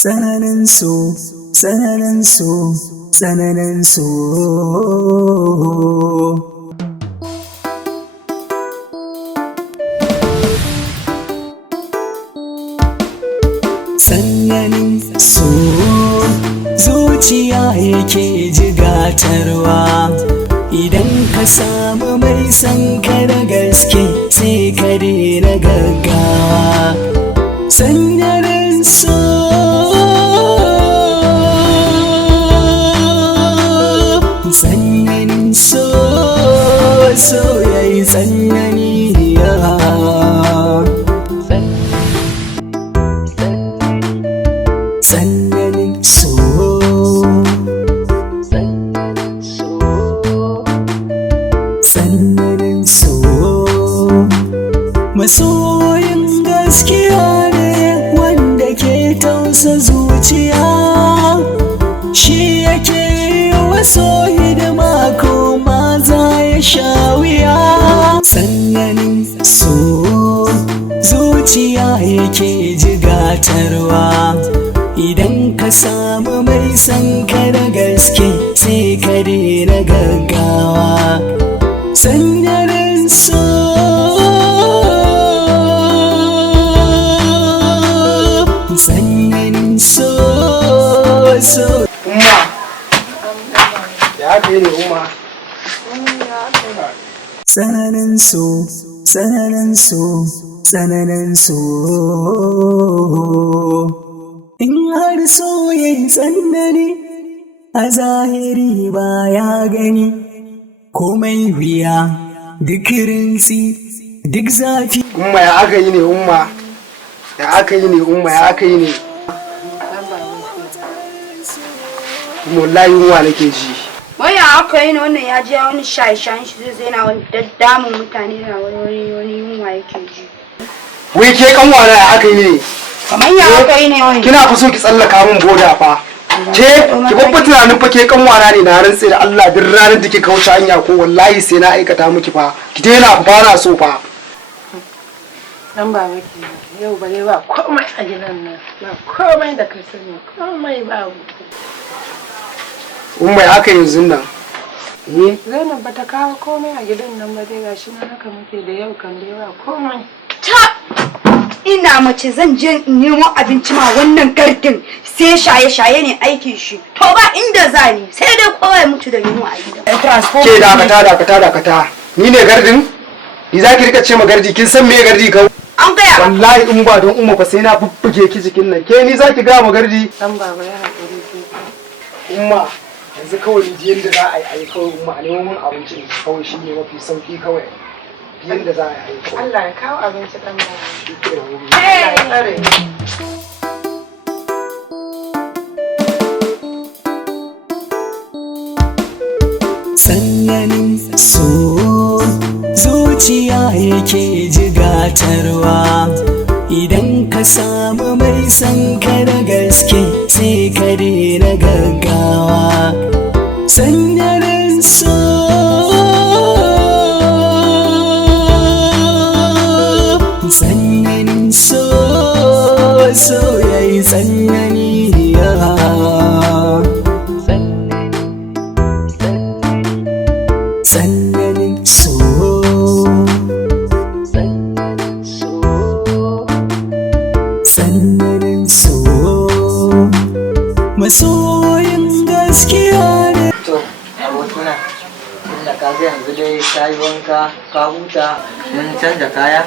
tsananin so, tsananin so, tsananin so. Tsananin so, zuciya yake jigatarwa. Idan ka samu mai san ka da gaske sai ka daina gaggawa. Tsananin so, tsananin so, so yayi tsanani ya. Tsananin so, tsananin so, masoyin gaskiya ne wanda ke tausa zuciya, shi yake waso hidima ko ma za ya sha wuya. Tsananin so, zuciya yake jigatarwa. Idan ka samu mai san ka da gaske sai ka daina gaggawa. Tsananin so, tsananin so, so. Umma, ya haka yi ne Umma? Tsananin so, tsananin so, tsananin so. In har so yayi tsanani a zahiri ba ya gani, komai wuya duk rintsi duk zafi. Umma ya aka yi ne Umma? Ya aka yi ne Umma? Ya aka yi ne? Wallahi yunwa nake ji. Wai ya aka yi ne wannan ya ji wani shaye-shayen shi zai na wani daddamun mutane na wani yunwa yake ji. Wai ke kanwana ya aka yi ne? Kamar ya aka yi ne wani. Kina fi so ki tsallaka min boda fa. Ke ki babba tunanin fa ke kanwana ne na rantse da Allah duk ranar da ke kauce hanya ko wallahi sai na aikata miki fa. Ki daina fa na so fa. Dan ba miki yau bare ba komai a gidan nan. Ba komai da ka sani, komai babu. Umma ya aka yanzu nan. Zainab bata kawo komai a gidan nan ba dai gashi nan haka muke da yau kan dai ba komai. Ta ina mace zan je in nemo abinci ma wannan gardin sai shaye-shaye ne aikin shi. To ba inda za ni sai dai kowa ya mutu da yunwa a gida. Ke dakata. Ni ne gardin? Ni za ki rika ce ma gardi kin san me gardi ka? An gaya ba. Wallahi in ba don umma fa sai na bubbuge ki jikin nan. Ke ni za ki ga ma gardi? Dan baba ya hakuri ke. Umma yanzu kawai ni yanda za a yi kawai umma a nemo min abinci kawai shi ne mafi sauki kawai. Yanda za a yi kawai. Allah ya kawo abinci dan baba. Allah ya tsare. Tsananin so, zuciya yake jigatarwa. Idan ka samu mai san ka da gaske sai ka daina gaggawa. Tsananin so, tsananin so, so yayi tsanani ya. Tsananin so, tsananin so, masoyin gaskiya ne. To, abokina, inda kaga yanzu dai ka yi wanka, ka huta, mun canza kaya.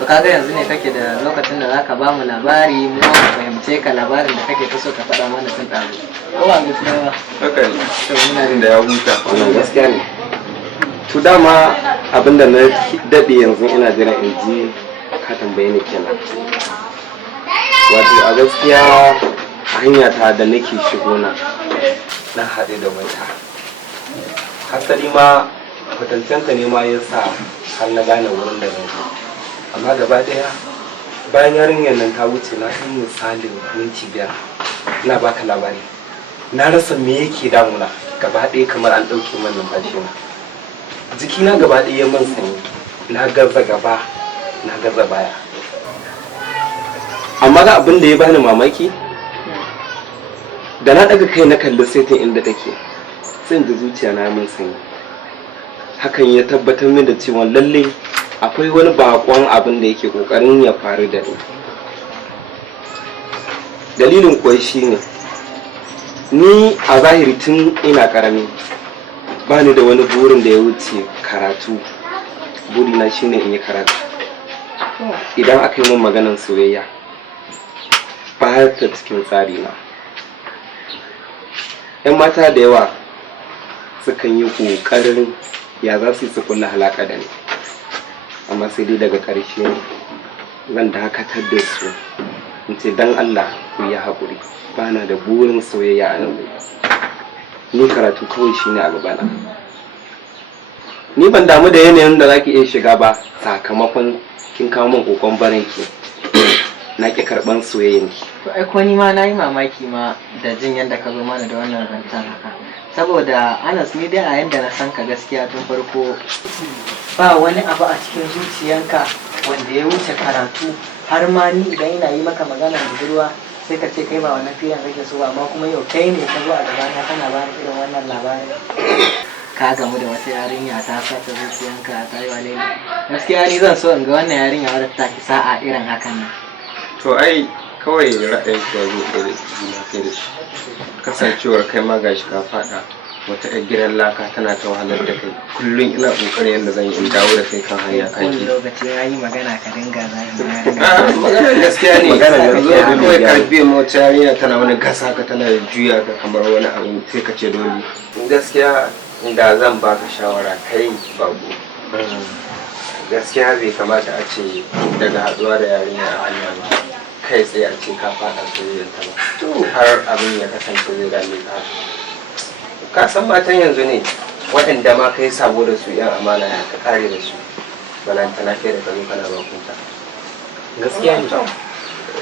To kaga yanzu ne kake da lokacin da zaka ba mu labari, mu fahimce ka labarin da kake so ka faɗa mana tun ɗazu. Ko ba gaskiya ba? Haka ne. To muna Inda ya huta. Wannan gaskiya ne. To dama abinda na daɗe yanzu ina jiran in ji ka tambaye ni kenan. Wato a gaskiya a hanyata da nake shigo na haɗe da wata. Hasali ma kwatancenta ne ma ya sa har na gane wurin da zan je. Amma gaba ɗaya bayan yarinyar nan ta wuce na yi misalin minti 5 ina baka labari. Na rasa me yake damuna gaba ɗaya kamar an ɗauke min numfashi na. Jikina gaba ɗaya man sanyi, na gaza gaba na gaza baya. Amma ga abin da ya bani mamaki da na daga kai na kalli setin inda take sai da zuciya na mun sanyi. Hakan ya tabbatar min da cewa lalle akwai wani bakon abin da yake kokarin ya faru da ni. Dalilin kuwa shine ni a zahiri tun ina karami ba ni da wani burin da ya wuce karatu. Burina shine in yi karatu. Idan aka yi min maganar soyayya ba ta cikin tsari na. 'Yan mata da yawa sukan yi ƙoƙarin ya za su yi su kulla halaka da ni, amma sai dai daga ƙarshe zan dakatar da su in ce don Allah ku yi haƙuri, ba na da burin soyayya a nan. Ni karatu kawai shine a gabana. Ni ban damu da yanayin da zaki iya shiga ba sakamakon kin kawo min kokon baranki na ki karban soyayyanki. To ai ko ni ma nayi mamaki ma da jin yadda ka zo mana da wannan zancen haka. Saboda Anas ni dai a yanda na san ka gaskiya tun farko ba wani abu a cikin zuciyanka wanda ya wuce karatu, har ma ni idan ina yi maka magana budurwa sai ka ce kai ba wannan fiyan kake so ba, amma kuma yau kai ne ka zo a gabana kana ba ni irin wannan labarin. Ka gamu da wata yarinya ta sata zuciyanka ta yi wane ne. Gaskiya ni zan so in ga wannan yarinya wadda ta ki sa'a irin hakan nan. To ai kawai ra'ayin ki ya zo ɗaya da juna kai da shi. Kasancewar kai ma gashi ka faɗa wata 'yar gidan laka tana ta wahalar da kai. Kullum ina ƙoƙarin yadda zan yi in dawo da kai kan hanya kaki. Wani lokaci ya yi magana ka dinga zai magana gaskiya ne. Magana yanzu kawai ka biya ma wata yarinya tana wani gasa ka tana juya ka kamar wani abu sai ka ce dole. Gaskiya da zan baka shawara kai babu. Gaskiya bai kamata a ce daga haɗuwa da yarinya a hanya ba kai tsaye a ce ka faɗa soyayyar ta ba. Har abin ya kasance zai dame ka. Ka san matan yanzu ne waɗanda ma kai sabo da su yan amana ya ka kare da su. Balantana kai da ka zo kana bakunta. Gaskiya ne.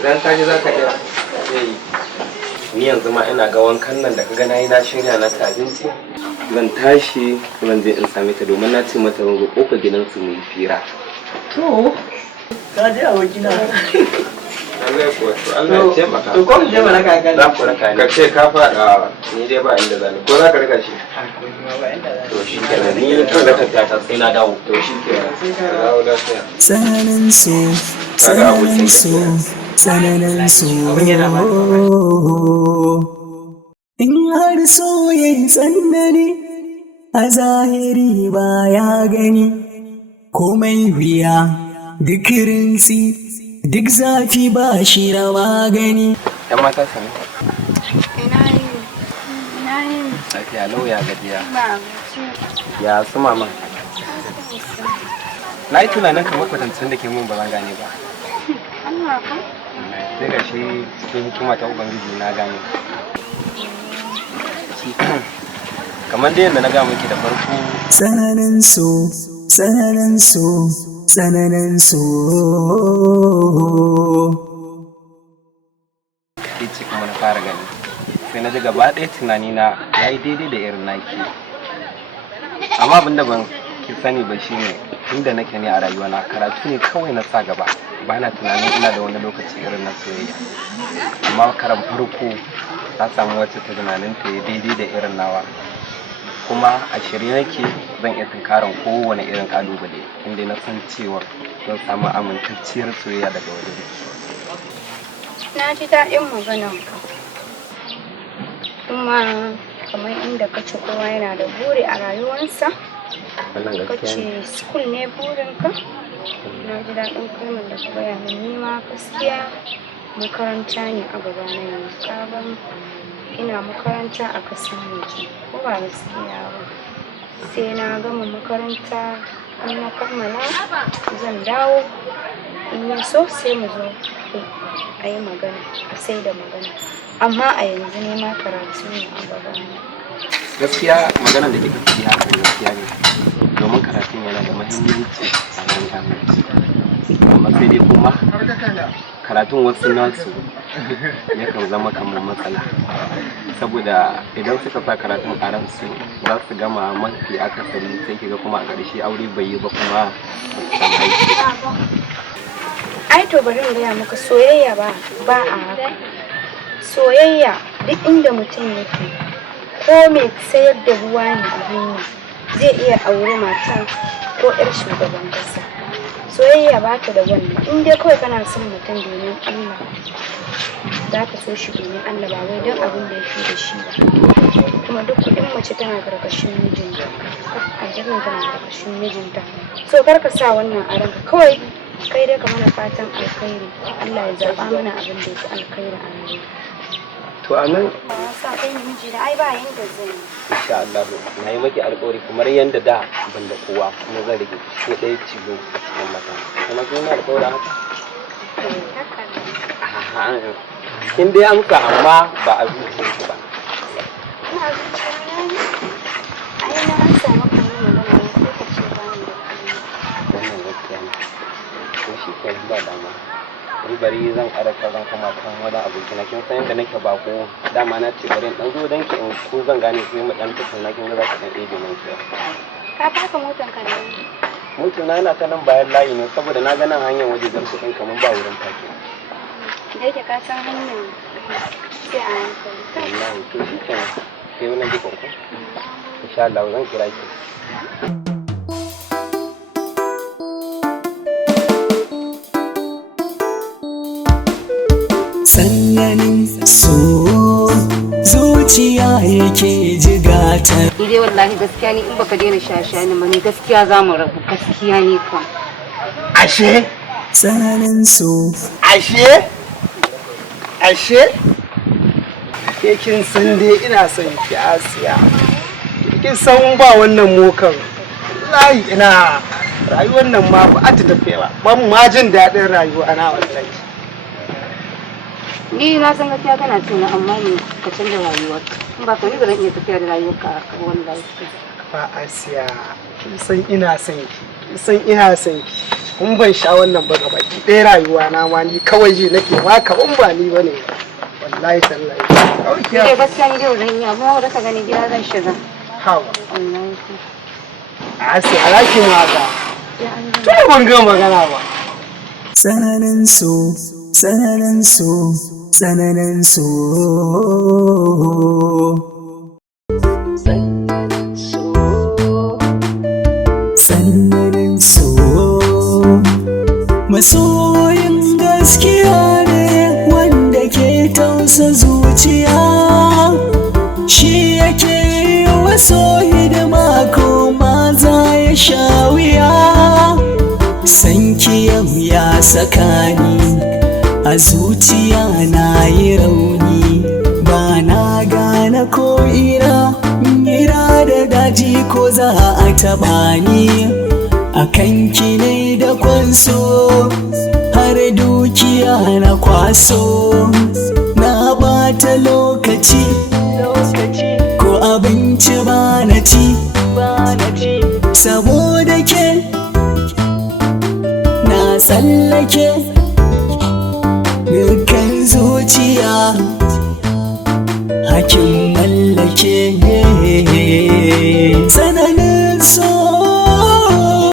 Idan ka ji za ka iya. Ni yanzu ma ina ga wankan nan da ka ga nayi na shirya na ta abinci. Zan tashi zan je in same ta domin na ce mata zan zo kofar gidansu mu yi fira. To, ka je a wajina. Allah kuwa to Allah ya taimaka. To ko mu je mana ka gani. Za ku raka ni. Ka ce ka faɗa ni dai ba inda zani. Ko za ka raka shi? To shi kenan ni kan da tafiya ta sai na dawo. To shi kenan. Dawo lafiya. Tsananin so, tsananin so, tsananin so. In har so ya yi tsanani a zahiri ba ya gani, komai wuya duk rintsi duk zafi ba shi rawa gani. Yan mata sani? Ina yi. Lafiya lau ya gajiya. Ba Ya su mama? Na yi tunanin kamar kwatancin da ke mun ba zan gane ba. Allah ka? Sai ga shi cikin hikima ta Ubangiji na gane. Kamar dai yadda na ga miki da farko. Tsananin so, tsananin so, tsananin so. Ce kuma na fara gani. Sai na ji gaba ɗaya tunani na ya yi daidai da irin naki. Amma abin da ban ki sani ba shine tunda nake ne a rayuwa na karatu ne kawai na sa gaba. Ba na tunanin ina da wani lokaci irin na soyayya. Amma karan farko na samu wacce ta tunanin ta yi daidai da irin nawa. Kuma a shirye nake zan iya tunkaran kowane irin kalubale inda na san cewa zan samu amintacciyar soyayya daga wajen. Na ji daɗin maganarka. Kuma kamar inda ka ce kowa yana da buri a rayuwarsa. Ka ce school ne burinka. Na ji daɗin kalmar da ka gaya min nima gaskiya makaranta ne a gaba na yanzu. Kaban ina makaranta a ƙasar waje ko ba gaskiya ba. Sai na gama makaranta in na kammala zan dawo in ya so sai mu zo a yi magana a sai da magana, amma a yanzu ne ma karatu ne a gaba na. Gaskiya maganar da kika fi haka gaskiya ne domin karatun yana da muhimmanci a wurin aminci. Amma sai dai kuma karatun wasu nasu yakan zama kamar matsala saboda idan suka sa karatun a ransu za su gama mafi akasari sai kiga kuma a ƙarshe aure bai yi ba kuma Ai to bari in gaya maka soyayya ba a haka. Soyayya duk inda mutum yake ko mai sayar da ruwa ne a hanya zai iya aure mata ko 'yar shugaban kasa. Soyayya ba ta da wannan, in dai kawai kana son mutum domin Allah za ka so shi domin Allah ba wai don abin da yake da shi ba. Kuma duk kuɗin mace tana karkashin mijinta, aljanna tana karkashin mijinta, so kar ka sa wannan a ranka, kawai kai dai ka mana fatan alkhairi, Allah ya zaɓa mana abin da yake alkhairi a rayuwa. To a nan sa kai ne miji da ai ba yanda zan yi. insha Allah na yi maki alƙawari kamar yanda da ban da kowa kuma zan rage ko ɗaya cizo a cikin mata. Kuma kin yi alƙawari haka? Haka ne. Kin dai amsa amma ba a zuciyarki ba. Ina zuciya na ne. Ai na an samu kamar magana ne sai ka ce ba ni da kuma. Wannan gaskiya ne. To shi ke ba dama. Ni bari zan ƙarasa zan koma kan wani abokina kin san yadda nake bako dama na ce bari in ɗan zo don ki in ko zan gane sai mu ɗan tattauna kin ga za ki ɗan ɗebe min kewa. Ka taka motar ka da ni. Mutum na yana ta nan bayan layi ne saboda na ga nan hanyar waje zan kuɗin kamar ba wurin faki. Da yake ka san hanyar sai a hankali. Wallahi to shi kenan sai wani jikon ku. Insha Allah zan kira ki. Sannanin so zuciya yake jigata. Ni dai wallahi gaskiya ni in baka daina shashani ba ni gaskiya za mu rabu gaskiya ne kam. Ashe? Tsananin so. Ashe? Ashe? Ke kin san dai ina son ki Asiya. Kin san ba wannan mokan. Wallahi ina rayuwar nan ma ba ta tafiya ba. Ban ma jin daɗin rayuwa na wallahi. Ni na san gaskiya kana tuna amma ni ka canza rayuwarka. In ba ka ni ba zan iya tafiya da rayuwarka a wallahi. Ba Asiya, kin san ina son ki. Kin san ina son ki. Kun ban sha wannan ba gaba ki ɗaya rayuwa na ma ni kawai ji nake ma kaman ba ni bane. Wallahi tallahi. Kawai ki. Ni gaskiya ni dai zan yi amma wanda ka gani gida zan shiga. Hawa. Wallahi. Asiya alaki ma ga. To ban ga magana ba. Tsananin so, tsananin so, tsananin so. Tsananin so. Masoyin gaskiya ne wanda ke tausa zuciya, shi yake waso hidima ko ma za ya sha wuya. Sanki yau ya saka ni a zuciya na yi rauni, ba na gane ko ira da daji ko za a taba ni. A kanki ne da kwanso har dukiya na kwaso, na bata lokaci ko abinci ba na ci saboda ke na tsallake dukkan zuciya hakin mallake. Tsananin so